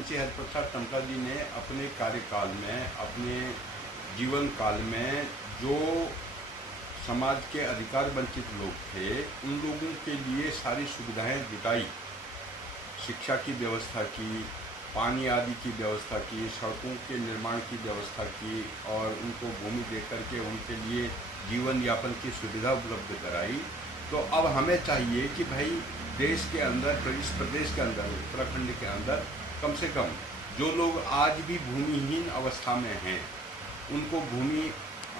मुंशी हरिप्रसाद टमटा जी ने अपने कार्यकाल में, अपने जीवन काल में जो समाज के अधिकार वंचित लोग थे उन लोगों के लिए सारी सुविधाएं जुटाई। शिक्षा की व्यवस्था की, पानी आदि की व्यवस्था की, सड़कों के निर्माण की व्यवस्था की और उनको भूमि दे करके उनके लिए जीवन यापन की सुविधा उपलब्ध कराई। तो अब हमें चाहिए कि भाई देश के अंदर, इस प्रदेश के अंदर, उत्तराखंड के अंदर कम से कम जो लोग आज भी भूमिहीन अवस्था में हैं उनको भूमि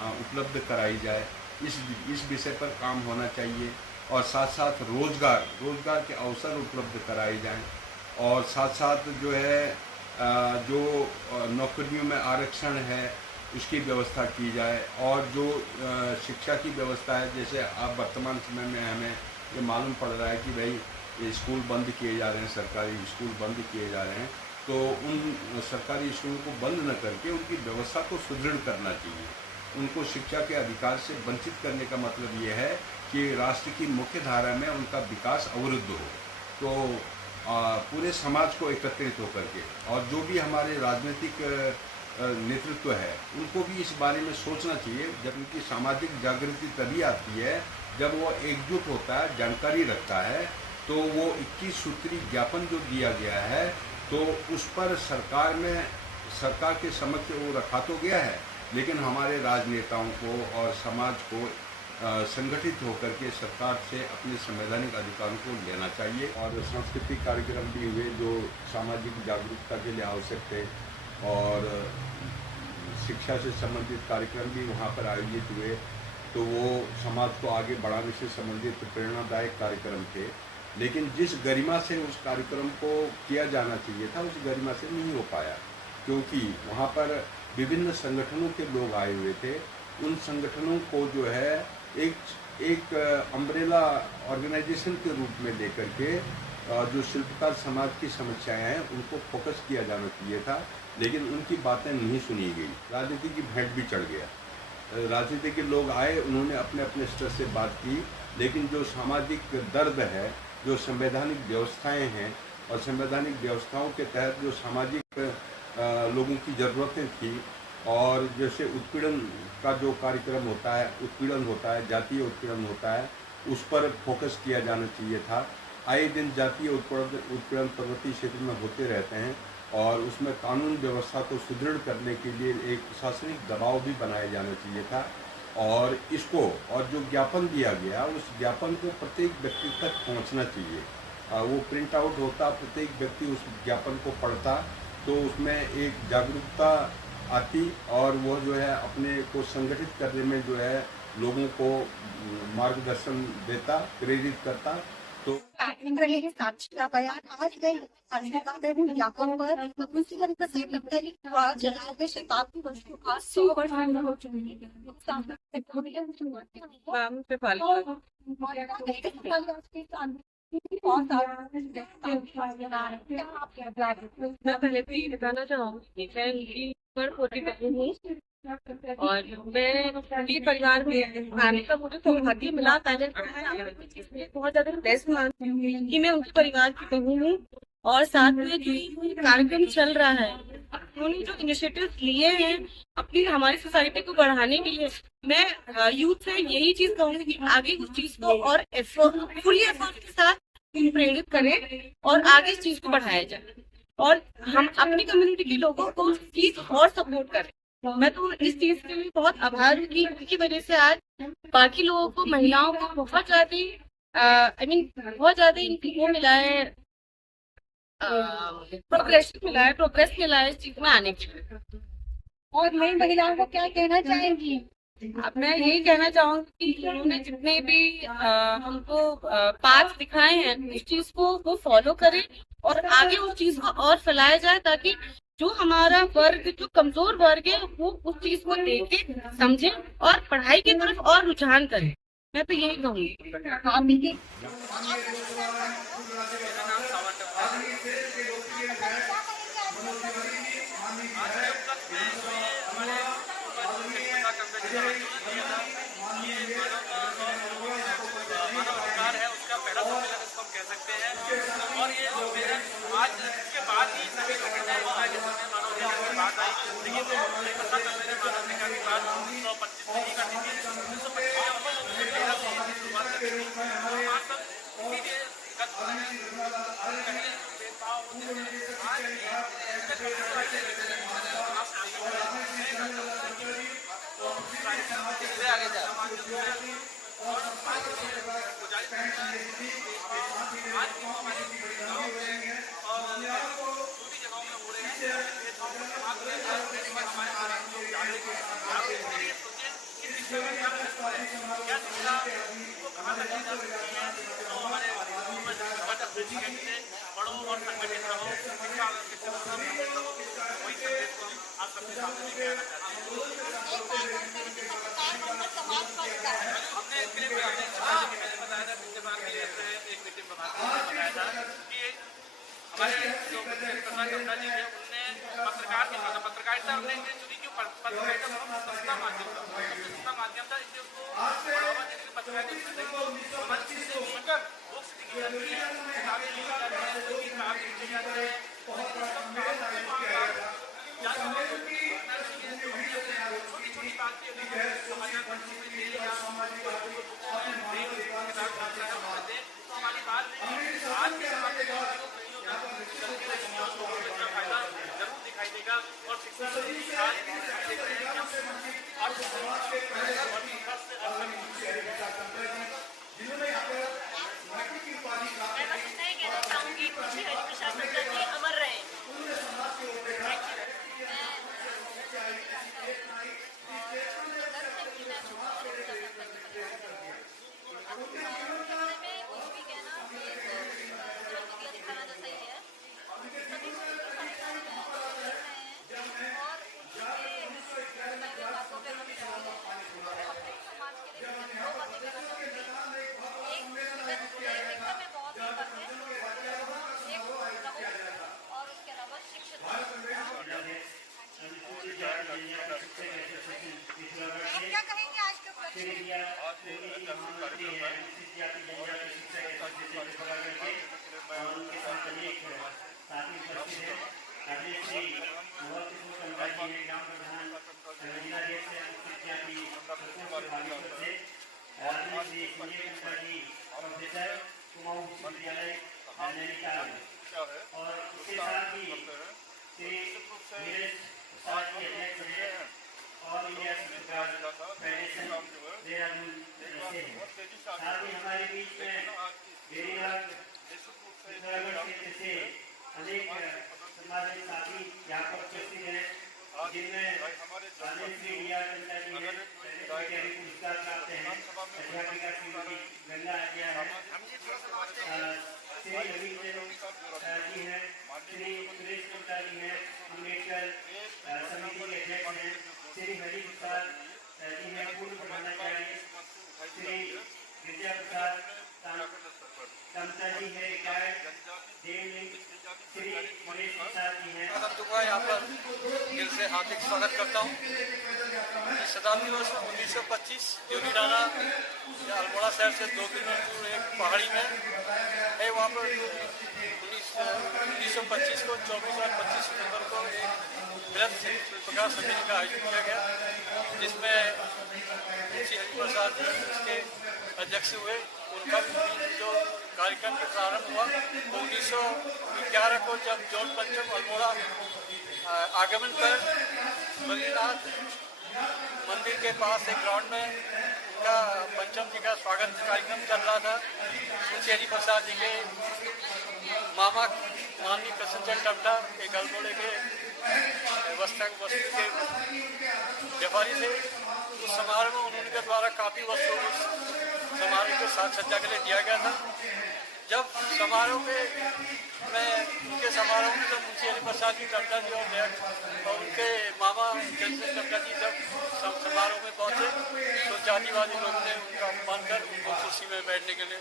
उपलब्ध कराई जाए। इस विषय पर काम होना चाहिए और साथ साथ रोजगार के अवसर उपलब्ध कराए जाएं और साथ साथ जो है जो नौकरियों में आरक्षण है उसकी व्यवस्था की जाए और जो शिक्षा की व्यवस्था है, जैसे अब वर्तमान समय में हमें ये मालूम पड़ रहा है कि भाई स्कूल बंद किए जा रहे हैं, सरकारी स्कूल बंद किए जा रहे हैं, तो उन सरकारी स्कूलों को बंद न करके उनकी व्यवस्था को सुदृढ़ करना चाहिए। उनको शिक्षा के अधिकार से वंचित करने का मतलब ये है कि राष्ट्र की मुख्य धारा में उनका विकास अवरुद्ध हो। तो पूरे समाज को एकत्रित होकर के और जो भी हमारे राजनीतिक नेतृत्व है उनको भी इस बारे में सोचना चाहिए। जब उनकी सामाजिक जागृति तभी आती है जब वो एकजुट होता है, जानकारी रखता है। तो वो 21 सूत्री ज्ञापन जो दिया गया है तो उस पर सरकार के समक्ष वो रखा तो गया है, लेकिन हमारे राजनेताओं को और समाज को संगठित होकर के सरकार से अपने संवैधानिक अधिकारों को लेना चाहिए। और सांस्कृतिक कार्यक्रम भी हुए जो सामाजिक जागरूकता के लिए आवश्यक थे और शिक्षा से संबंधित कार्यक्रम भी वहाँ पर आयोजित हुए, तो वो समाज को आगे बढ़ाने से संबंधित प्रेरणादायक कार्यक्रम थे। लेकिन जिस गरिमा से उस कार्यक्रम को किया जाना चाहिए था उस गरिमा से नहीं हो पाया, क्योंकि वहाँ पर विभिन्न संगठनों के लोग आए हुए थे। उन संगठनों को जो है एक अम्ब्रेला ऑर्गेनाइजेशन के रूप में लेकर के जो शिल्पकार समाज की समस्याएं हैं उनको फोकस किया जाना चाहिए था, लेकिन उनकी बातें नहीं सुनी गई। राजनीति की भेंट भी चढ़ गया। राजनीति के लोग आए, उन्होंने अपने अपने स्तर से बात की, लेकिन जो सामाजिक दर्द है, जो संवैधानिक व्यवस्थाएं हैं और संवैधानिक व्यवस्थाओं के तहत जो सामाजिक लोगों की ज़रूरतें थी और जैसे उत्पीड़न का जो कार्यक्रम होता है, उत्पीड़न होता है, जातीय उत्पीड़न होता है, उस पर फोकस किया जाना चाहिए था। आए दिन जातीय उत्पीड़न पर्वतीय क्षेत्र में होते रहते हैं और उसमें कानून व्यवस्था को सुदृढ़ करने के लिए एक प्रशासनिक दबाव भी बनाया जाना चाहिए था। और इसको और जो ज्ञापन दिया गया उस ज्ञापन को प्रत्येक व्यक्ति तक पहुंचना चाहिए। वो प्रिंट आउट होता, प्रत्येक व्यक्ति उस ज्ञापन को पढ़ता, तो उसमें एक जागरूकता आती और वो जो है अपने को संगठित करने में जो है लोगों को मार्गदर्शन देता, प्रेरित करता। तो साक्षी का बयान आज गई ज्ञापन पर उसी तरीके से जलाल में शताब्दी वर्ष को आज 100 वर्ष हो चुके मैं पहले तो ये बताना चाहूंगी कि मैं लीड पर होती हूँ और मैं लीड परिवार में आने का मुझे सौभाग्य मिला। पहले बहुत ज्यादा बेस्ट मानती हूँ कि मैं उनके परिवार की बहू हूँ और साथ में जो कार्यक्रम चल रहा है, उन्होंने जो इनिशिएटिव लिए हैं अपनी हमारी सोसाइटी को बढ़ाने के लिए, मैं यूथ से यही चीज कहूंगी कि आगे उस चीज को और फुली एफर्ट के साथ प्रेरित करें और आगे इस चीज को बढ़ाया जाए और हम अपनी कम्युनिटी के लोगों को चीज और सपोर्ट करें। मैं तो इस चीज के लिए बहुत आभार हूँ कि उनकी वजह से आज बाकी लोगों को, महिलाओं को बहुत ज्यादा बहुत ज्यादा इनको मिला है, प्रोग्रेस मिला है इस चीज में आने के लिए। और नई महिलाओं को क्या कहना चाहेंगी? अब मैं यही कहना चाहूंगी कि उन्होंने जितने भी हमको पाथ दिखाए हैं उस चीज को वो फॉलो करें और आगे उस चीज को और फैलाया जाए, ताकि जो हमारा वर्ग, जो कमजोर वर्ग है, वो उस चीज को देखे, समझे और पढ़ाई की तरफ और रुझान करे। मैं तो यही कहूँगी। मानव अधिकार है, उसका पहला सम्मेलन इसको हम कह सकते हैं। सकते हैं। और ये जो है आज इसके बाद ही सभी लोगों ने आगे समय मानवाधिकार की बात आई, लेकिन वो एक पता कर मैंने मानवाधिकार की बात 1925 में ही करनी थी। 1925 में की शुरुआत करनी थी। आज तक इसीलिए गत कहीं भेदभाव होते थे, आज आगे जा बड़ों और संगठित रहो, वही संदेश को हम आप सबके सामने लेके आना चाहते हैं। हमने इसके लिए मैंने बताया था पिछले बार के लिए एक मीटिंग बताया था कि हमारे जो कन्ना जी हैं उनने पत्रकारिता हमने इसलिए चुनी क्यों, पत्रकारिता बहुत सस्ता माध्यम था, इसलिए उसको बढ़ावा देने के पत्रकारिता बुक्स लिखी जाती है, किताबें लिखी जाती है, काम लिखे जाते हैं, छोटी छोटी बातें हमारी बात आज के फायदा जरूर दिखाई देगा। और शिक्षा अमर रहे। क्या कहेंगे आज के उपलक्ष्य में? और उसके साथ ही और इंडिया फेडरेशन देहरादून साथ ही हमारे बीच में क्षेत्र से अनेक सामाजिक साथी यहाँ पर उपस्थित हैं, जिनमें श्री इंडिया जनता जी हैं, पुरस्कार प्राप्त हैं, अध्यापिका श्रीमती गंगा आर्या है, श्री रविंद्र जी हैं, श्री सुरेश गुप्ता जी हैं, अम्बेडकर समिति के अध्यक्ष हैं, श्री हरि प्रसाद जी हैं, पूर्व प्रधानाचार्य, श्री विद्या प्रसाद तमता जी है, रिटायर्ड देवलिंग, श्री मनीष प्रसाद जी हैं। यहाँ पर दिल से हार्दिक स्वागत करता हूँ। शताब्दी वर्ष 1925 योगीडाना या अल्मोड़ा शहर से 2 किलोमीटर दूर एक पहाड़ी में है। वहाँ पर 1925 को 24 और 25 सितंबर को एक बृहद प्रकाश सम्मेलन का आयोजन किया गया, जिसमें श्री हरिप्रसाद जी इसके अध्यक्ष हुए। उनका जो कार्यक्रम के प्रारंभ हुआ 1911 को, जब जॉन पंचम अल्मोड़ा आगमन कर बद्रीनाथ मंदिर के पास एक ग्राउंड में उनका पंचम जी का स्वागत कार्यक्रम चल रहा था। श्री हरिप्रसाद जी के मामा माननीय कृष्णचंद टमटा एक अल्मोड़े के वस्त्र के व्यापारी थे। उस समारोह में उनके द्वारा काफ़ी वस्तु समारोह को साज सज्जा के लिए दिया गया था। जब समारोह में उनके समारोह में जब मुंशी हरिप्रसाद जी टमटा जी और उनके मामा कृष्णचंद टमटा जी जब समारोह में पहुंचे तो जातिवादी लोगों ने उनका अपमान कर उनको कुर्सी में बैठने के लिए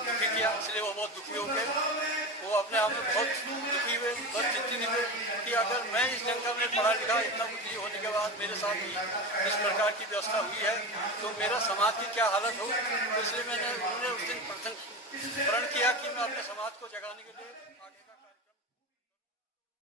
दुखी किया। इसलिए वो बहुत दुखी हो गए। वो वो अपने आप में बहुत दुखी हुए, बहुत चिंतित हुए कि अगर मैं इस जंगल में पढ़ा लिखा इतना कुछ होने के बाद मेरे साथ भी इस प्रकार की व्यवस्था हुई है तो मेरा समाज की क्या हालत हो। तो इसलिए उन्होंने उस दिन प्रण किया कि मैं अपने समाज को जगाने के लिए